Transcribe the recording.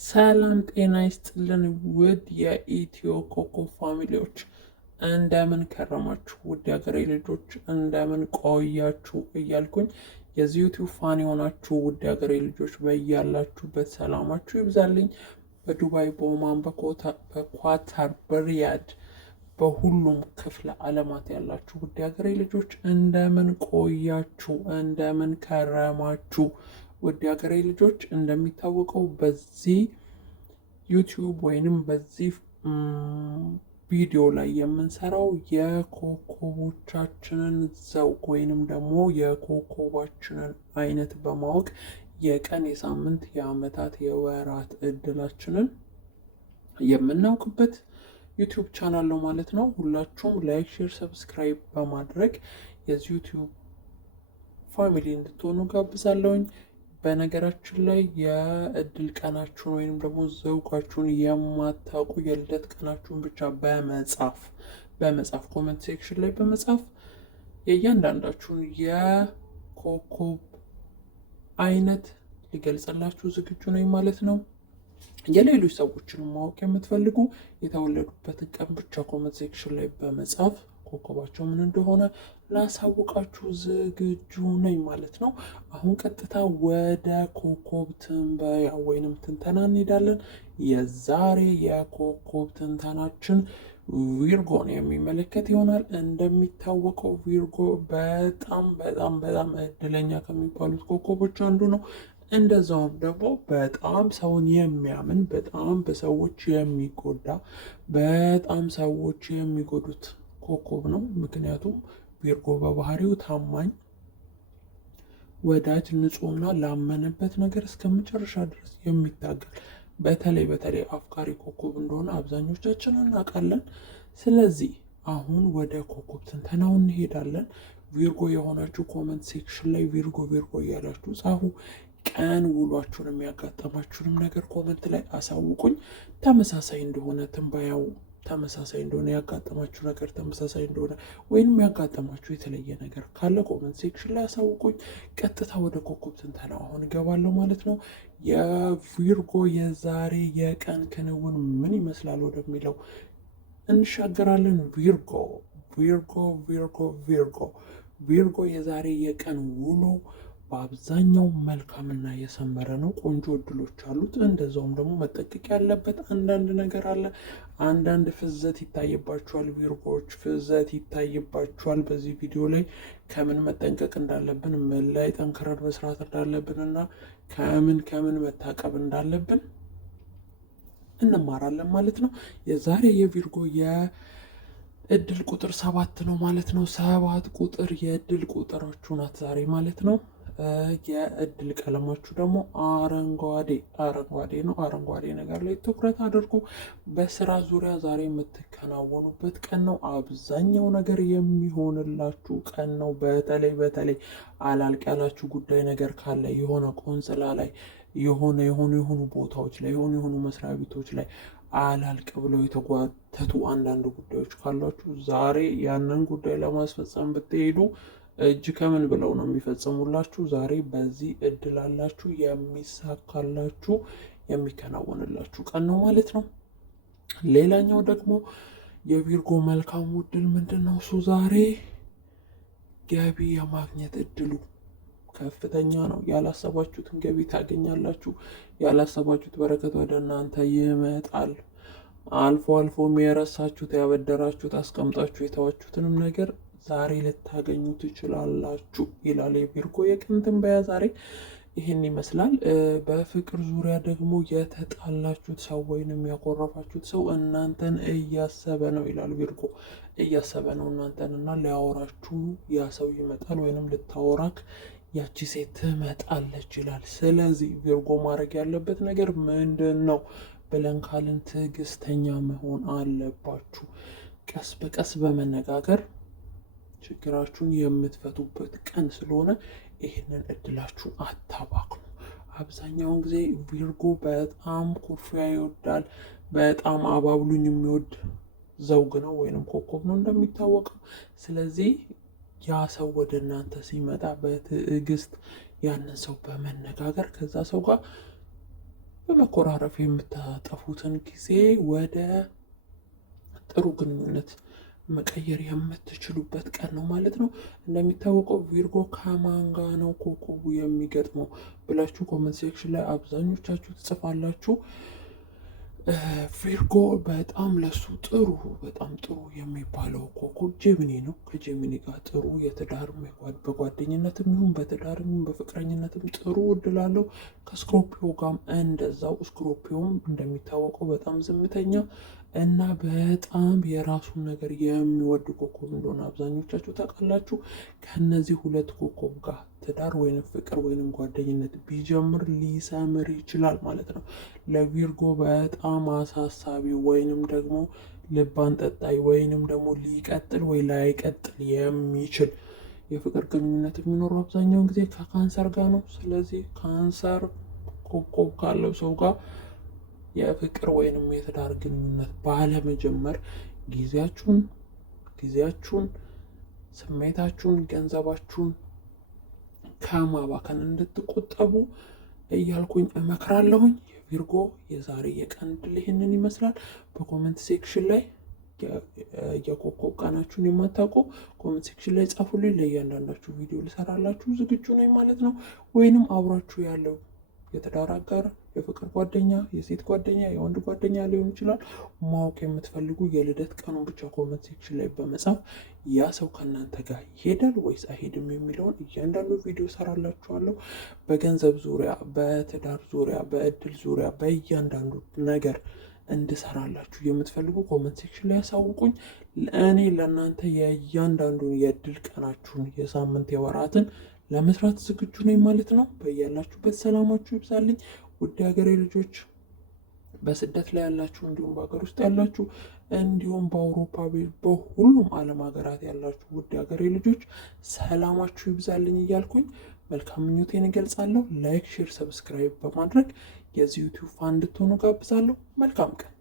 ሰላም ጤና ይስጥልን ውድ የኢትዮ ኮከብ ፋሚሊዎች እንደምን ከረማችሁ? ውድ የሀገሬ ልጆች እንደምን ቆያችሁ እያልኩኝ የዚህ ዩቲዩብ ፋን የሆናችሁ ውድ የሀገሬ ልጆች በያላችሁበት ሰላማችሁ ይብዛልኝ። በዱባይ፣ በኦማን፣ በኳታር፣ በሪያድ በሁሉም ክፍለ ዓለማት ያላችሁ ውድ የሀገሬ ልጆች እንደምን ቆያችሁ? እንደምን ከረማችሁ? ውድ የሀገሬ ልጆች እንደሚታወቀው በዚህ ዩቲዩብ ወይንም በዚህ ቪዲዮ ላይ የምንሰራው የኮከቦቻችንን ዘውግ ወይንም ደግሞ የኮከባችንን አይነት በማወቅ የቀን፣ የሳምንት፣ የዓመታት፣ የወራት እድላችንን የምናውቅበት ዩቲዩብ ቻናል ነው ማለት ነው። ሁላችሁም ላይክ፣ ሼር፣ ሰብስክራይብ በማድረግ የዚህ ዩቲዩብ ፋሚሊ እንድትሆኑ ጋብዛለሁኝ። በነገራችን ላይ የእድል ቀናችሁን ወይም ደግሞ ዘውጋችሁን የማታውቁ የልደት ቀናችሁን ብቻ በመጻፍ ኮመንት ሴክሽን ላይ በመጻፍ የእያንዳንዳችሁን የኮከብ አይነት ሊገልጽላችሁ ዝግጁ ነኝ ማለት ነው። የሌሎች ሰዎችን ማወቅ የምትፈልጉ የተወለዱበትን ቀን ብቻ ኮመንት ሴክሽን ላይ በመጻፍ ኮከባቸው ምን እንደሆነ ላሳውቃችሁ ዝግጁ ነኝ ማለት ነው። አሁን ቀጥታ ወደ ኮከብ ትንበያ ወይንም ትንተና እንሄዳለን። የዛሬ የኮከብ ትንተናችን ቪርጎን የሚመለከት ይሆናል። እንደሚታወቀው ቪርጎ በጣም በጣም በጣም እድለኛ ከሚባሉት ኮከቦች አንዱ ነው። እንደዛውም ደግሞ በጣም ሰውን የሚያምን፣ በጣም በሰዎች የሚጎዳ፣ በጣም ሰዎች የሚጎዱት ኮከብ ነው። ምክንያቱም ቪርጎ በባህሪው ታማኝ፣ ወዳጅ፣ ንጹህና ላመነበት ነገር እስከ መጨረሻ ድረስ የሚታገል በተለይ አፍቃሪ ኮከብ እንደሆነ አብዛኞቻችን እናውቃለን። ስለዚህ አሁን ወደ ኮከብ ትንተናው እንሄዳለን። ቪርጎ የሆናችሁ ኮመንት ሴክሽን ላይ ቪርጎ እያላችሁ ጻፉ። ቀን ውሏችሁን የሚያጋጠማችሁንም ነገር ኮመንት ላይ አሳውቁኝ። ተመሳሳይ እንደሆነ ትንበያው ተመሳሳይ እንደሆነ ያጋጠማችሁ ነገር ተመሳሳይ እንደሆነ ወይም ያጋጠማችሁ የተለየ ነገር ካለ ኮመንት ሴክሽን ላይ አሳውቁኝ። ቀጥታ ወደ ኮከብ ትንተናው አሁን እገባለሁ ማለት ነው። የቪርጎ የዛሬ የቀን ክንውን ምን ይመስላል ወደሚለው እንሻገራለን። ቪርጎ የዛሬ የቀን ውሎ በአብዛኛው መልካምና የሰመረ ነው። ቆንጆ እድሎች አሉት። እንደዛውም ደግሞ መጠንቀቅ ያለበት አንዳንድ ነገር አለ። አንዳንድ ፍዘት ይታይባቸዋል። ቪርጎዎች ፍዘት ይታይባቸዋል። በዚህ ቪዲዮ ላይ ከምን መጠንቀቅ እንዳለብን፣ ምን ላይ ጠንክረን መስራት እንዳለብን እና ከምን መታቀብ እንዳለብን እንማራለን ማለት ነው። የዛሬ የቪርጎ የእድል ቁጥር 7 ነው ማለት ነው። 7 ቁጥር የእድል ቁጥራችሁ ናት ዛሬ ማለት ነው። የእድል ቀለማችሁ ደግሞ አረንጓዴ ነው። አረንጓዴ ነገር ላይ ትኩረት አድርጉ። በስራ ዙሪያ ዛሬ የምትከናወኑበት ቀን ነው። አብዛኛው ነገር የሚሆንላችሁ ቀን ነው። በተለይ አላልቅ ያላችሁ ጉዳይ ነገር ካለ የሆነ ቆንጽላ ላይ የሆኑ ቦታዎች ላይ የሆኑ መስሪያ ቤቶች ላይ አላልቅ ብለው የተጓተቱ አንዳንድ ጉዳዮች ካሏችሁ ዛሬ ያንን ጉዳይ ለማስፈጸም ብትሄዱ እጅ ከምን ብለው ነው የሚፈጽሙላችሁ። ዛሬ በዚህ እድል አላችሁ፣ የሚሳካላችሁ የሚከናወንላችሁ ቀን ነው ማለት ነው። ሌላኛው ደግሞ የቪርጎ መልካሙ እድል ምንድን ነው? እሱ ዛሬ ገቢ የማግኘት እድሉ ከፍተኛ ነው። ያላሰባችሁትን ገቢ ታገኛላችሁ። ያላሰባችሁት በረከት ወደ እናንተ ይመጣል። አልፎ የረሳችሁት፣ ያበደራችሁት፣ አስቀምጣችሁ የተዋችሁትንም ነገር ዛሬ ልታገኙ ትችላላችሁ ይላል የቪርጎ የቀን ትንበያ። ዛሬ ይህን ይመስላል። በፍቅር ዙሪያ ደግሞ የተጣላችሁት ሰው ወይንም ያኮረፋችሁት ሰው እናንተን እያሰበ ነው ይላል ቪርጎ። እያሰበ ነው እናንተን እና ሊያወራችሁ ያ ሰው ይመጣል ወይንም ልታወራክ ያቺ ሴት ትመጣለች ይላል። ስለዚህ ቪርጎ ማድረግ ያለበት ነገር ምንድን ነው ብለን ካልን ትዕግስተኛ መሆን አለባችሁ። ቀስ በቀስ በመነጋገር ችግራችሁን የምትፈቱበት ቀን ስለሆነ ይህንን እድላችሁን አታባክኑ። አብዛኛውን ጊዜ ቪርጎ በጣም ኩርፊያ ይወዳል። በጣም አባብሉኝ የሚወድ ዘውግ ነው ወይንም ኮከብ ነው እንደሚታወቀው። ስለዚህ ያ ሰው ወደ እናንተ ሲመጣ በትዕግስት ያንን ሰው በመነጋገር ከዛ ሰው ጋር በመኮራረፍ የምታጠፉትን ጊዜ ወደ ጥሩ ግንኙነት መቀየር የምትችሉበት ቀን ነው ማለት ነው። እንደሚታወቀው ቪርጎ ከማን ጋ ነው ኮከቡ የሚገጥመው ብላችሁ ኮመንት ሴክሽን ላይ አብዛኞቻችሁ ትጽፋላችሁ። ቪርጎ በጣም ለሱ በጣም ጥሩ የሚባለው ኮከብ ጄሚኒ ነው። ከጄሚኒ ጋር ጥሩ የትዳር በጓደኝነትም ይሁን በትዳርም በፍቅረኝነትም ጥሩ እድል አለው። ከስኮርፒዮ ጋርም እንደዛው። ስኮርፒዮም እንደሚታወቀው በጣም ዝምተኛ እና በጣም የራሱን ነገር የሚወድ ኮከብ እንደሆነ አብዛኞቻችሁ ታውቃላችሁ። ከነዚህ ሁለት ኮከብ ጋር ትዳር ወይንም ፍቅር ወይንም ጓደኝነት ቢጀምር ሊሰምር ይችላል ማለት ነው። ለቪርጎ በጣም አሳሳቢ ወይንም ደግሞ ልብ አንጠልጣይ ወይንም ደግሞ ሊቀጥል ወይ ላይቀጥል የሚችል የፍቅር ግንኙነት የሚኖረው አብዛኛውን ጊዜ ከካንሰር ጋር ነው። ስለዚህ ካንሰር ኮከብ ካለው ሰው ጋር የፍቅር ወይንም የትዳር ግንኙነት ባለመጀመር ጊዜያችሁን፣ ስሜታችሁን፣ ገንዘባችሁን ከማባከን እንድትቆጠቡ እያልኩኝ እመክራለሁኝ። የቪርጎ የዛሬ የቀን ዕድል ይህንን ይመስላል። በኮመንት ሴክሽን ላይ የኮከብ ቀናችሁን የማታውቁ ኮመንት ሴክሽን ላይ ጻፉልኝ። ለእያንዳንዳችሁ ቪዲዮ ልሰራላችሁ ዝግጁ ነኝ ማለት ነው። ወይንም አብራችሁ ያለው የትዳር አጋር፣ የፍቅር ጓደኛ፣ የሴት ጓደኛ፣ የወንድ ጓደኛ ሊሆን ይችላል ማወቅ የምትፈልጉ የልደት ቀኑን ብቻ ኮመንት ሴክሽን ላይ በመጻፍ ያ ሰው ከእናንተ ጋር ይሄዳል ወይስ አይሄድም የሚለውን እያንዳንዱ ቪዲዮ ሰራላችኋለሁ። በገንዘብ ዙሪያ፣ በትዳር ዙሪያ፣ በእድል ዙሪያ በእያንዳንዱ ነገር እንድሰራላችሁ የምትፈልጉ ኮመንት ሴክሽን ላይ ያሳውቁኝ። እኔ ለእናንተ የእያንዳንዱን የእድል ቀናችሁን የሳምንት የወራትን ለመስራት ዝግጁ ነኝ ማለት ነው። በያላችሁበት ሰላማችሁ ይብዛልኝ። ውድ ሀገሬ ልጆች፣ በስደት ላይ ያላችሁ እንዲሁም በሀገር ውስጥ ያላችሁ እንዲሁም በአውሮፓ በሁሉም ዓለም ሀገራት ያላችሁ ውድ ሀገሬ ልጆች ሰላማችሁ ይብዛልኝ እያልኩኝ መልካም ምኞቴን እገልጻለሁ። ላይክ፣ ሼር፣ ሰብስክራይብ በማድረግ የዚህ ዩቲዩብ ፋን እንድትሆኑ ጋብዛለሁ። መልካም ቀን።